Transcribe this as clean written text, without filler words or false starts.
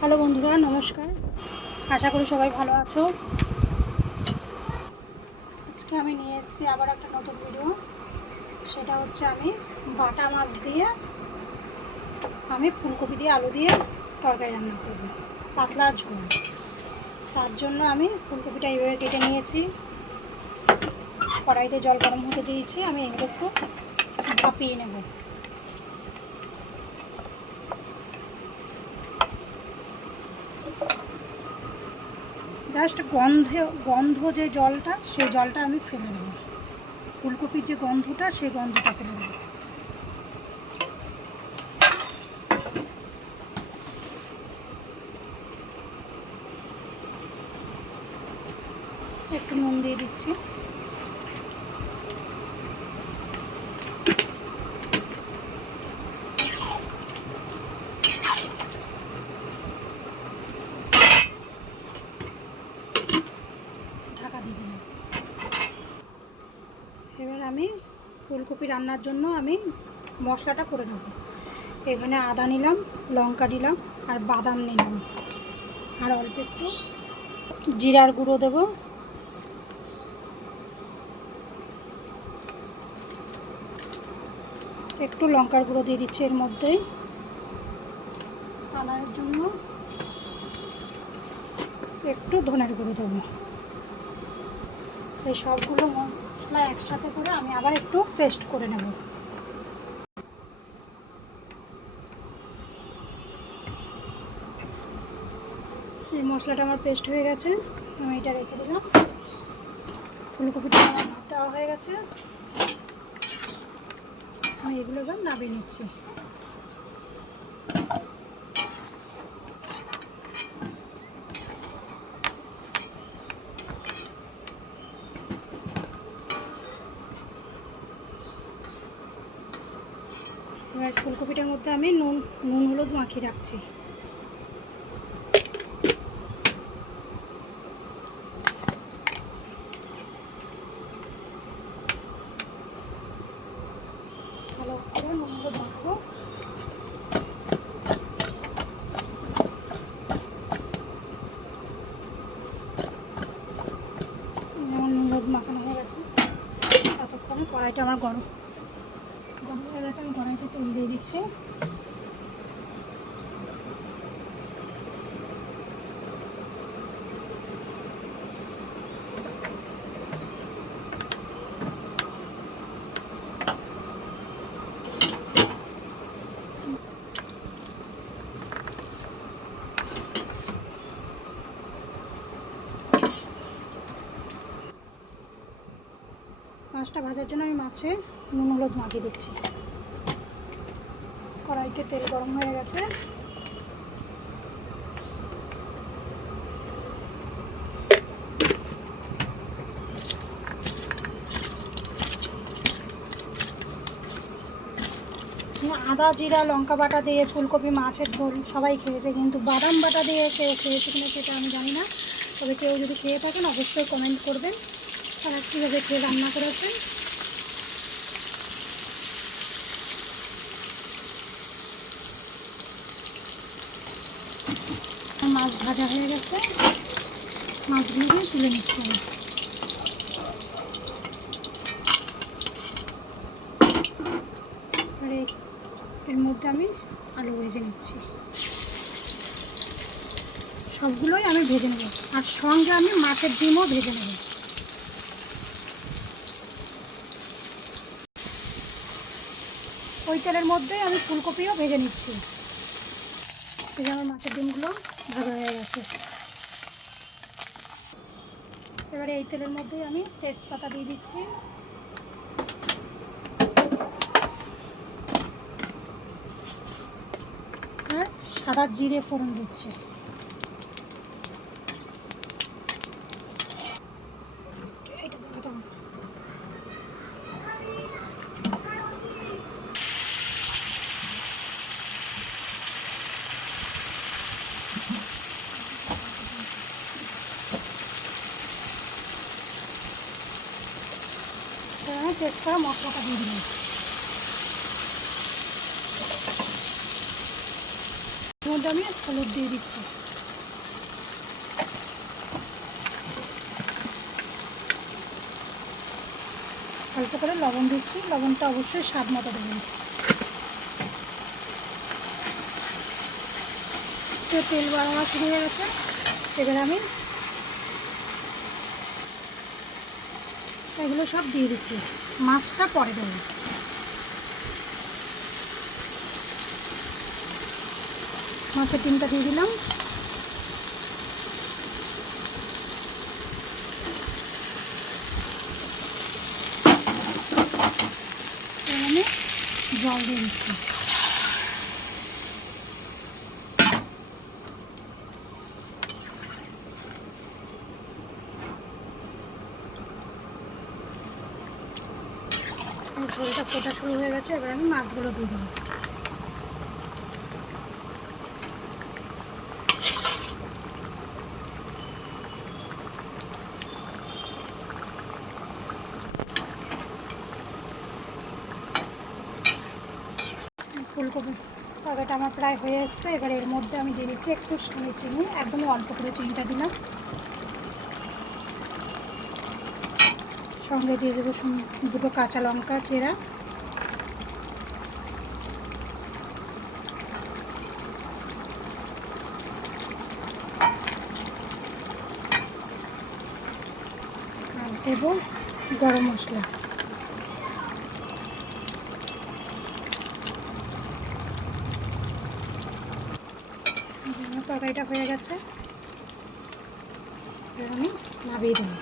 Hello বন্ধুরা, নমস্কার। আশা করি সবাই ভালো আছো। আজকে আমি নিয়ে এসেছি আবার একটা নতুন ভিডিও। সেটা হচ্ছে আমি বাটা মাছ দিয়ে আমি ফুলকপি দিয়ে আলু দিয়ে তরকারি রান্না করব, পাতলা ঝোল। তার জন্য আমি ফুলকপিটা এইভাবে কেটে নিয়েছি, কড়াইতে জল গরম হতে দিয়েছি। আমি এগুলো একটু ভাপিয়ে নেব। জাস্ট গন্ধ যে জলটা, সেই জলটা আমি ফেলে দেবো। ফুলকপির যে গন্ধটা, সেই গন্ধটা ফেলে দেবো। একটু নুন দিয়ে দিচ্ছি। ঢাকা দিয়ে দিলাম। এবার আমি ফুলকপি রান্নার জন্য আমি মশলাটা করে নেব। এখানে আদা নিলাম, লঙ্কা নিলাম, আর বাদাম নিলাম, আর অল্প একটু জিরার গুঁড়ো দেব, একটু লঙ্কার গুঁড়ো দিয়ে দিচ্ছি এর মধ্যেই কালারের জন্য, একটু ধনের গুঁড়ো দেবো। এই সবগুলো মশলা একসাথে করে আমি আবার একটু পেস্ট করে নেব। এই মশলাটা আমার পেস্ট হয়ে গেছে, আমি এটা রেখে দিলাম। ফুলকপিটা আমার ভাত দেওয়া হয়ে গেছে, আমি এগুলো এবার নামিয়ে নিচ্ছি। এবার ফুলকপিটার মধ্যে আমি নুন হলুদ মাখিয়ে রাখছি। ভালো করে নুন হলুদ মাখবো। যেমন নুন হলুদ মাখানো হয়ে গেছে, ততক্ষণে কড়াইটা আমার গরম হয়ে গেছে। আমি কড়াইতে তেল দিয়ে দিচ্ছি। মাছটা ভাজার জন্য আমি মাছে নুন হলুদ মাখিয়ে দিচ্ছি। কড়াইতে তেল গরম হয়ে গেছে, আদা জিরা লঙ্কা বাটা দিয়ে ফুলকপি মাছের ঝোল সবাই খেয়েছে, কিন্তু বাদাম বাটা দিয়ে কেউ খেয়েছে কিনা সেটা আমি জানি না। তবে কেউ যদি খেয়ে থাকেন অবশ্যই কমেন্ট করবেন তারা কীভাবে খেয়ে রান্না করেছেন। মাছ ভাজা হয়ে গেছে, মাছগুলো দিয়ে তুলে নিচ্ছি। আর এর মধ্যে আমি আলু ভেজে নিচ্ছি। সবগুলোই আমি ভেজে নেব, আর সঙ্গে আমি মাছের ডিমও ভেজে নেব। ওই তেলের মধ্যেই আমি ফুলকপিও ভেজে নিচ্ছি। এই যে আমার মাছের ডিমগুলো ভাজা হয়ে গেছে। এবারে এই তেলের মধ্যেই আমি তেজপাতা দিয়ে দিচ্ছি, আর সাদা জিরে ফোড়ন দিচ্ছি। পেস্ট করা মশলাটা দিয়ে দিলাম। এর মধ্যে মধ্যে আমি হলুদ দিয়ে দিচ্ছি। অল্প করে লবণ দিচ্ছি, লবণটা অবশ্যই স্বাদ মতো দেবেন। তো তেল বাড়ানো শুরু হয়ে গেছে, এবার আমি এগুলো সব দিয়ে দিচ্ছি, মাছটা পরে দেবো। মাছের ডিমটা দিয়ে দিলাম, আমি জল দিয়ে দিচ্ছি। ঝোলটা ফোটা শুরু হয়ে গেছে, এবার আমি মাছগুলো দিয়ে দেবো। ফুলকপি তরকারিটা আমার প্রায় হয়ে এসছে, এবার এর মধ্যে আমি দিয়ে দিচ্ছি একটু চিনি, একদমই অল্প করে চিনিটা দিলাম। সঙ্গে দিয়ে দেবো দুটো কাঁচা লঙ্কা চেরা, আর দেবো গরম মশলা। তরকারিটা হয়ে গেছে, এবার আমি নামিয়ে দেবো।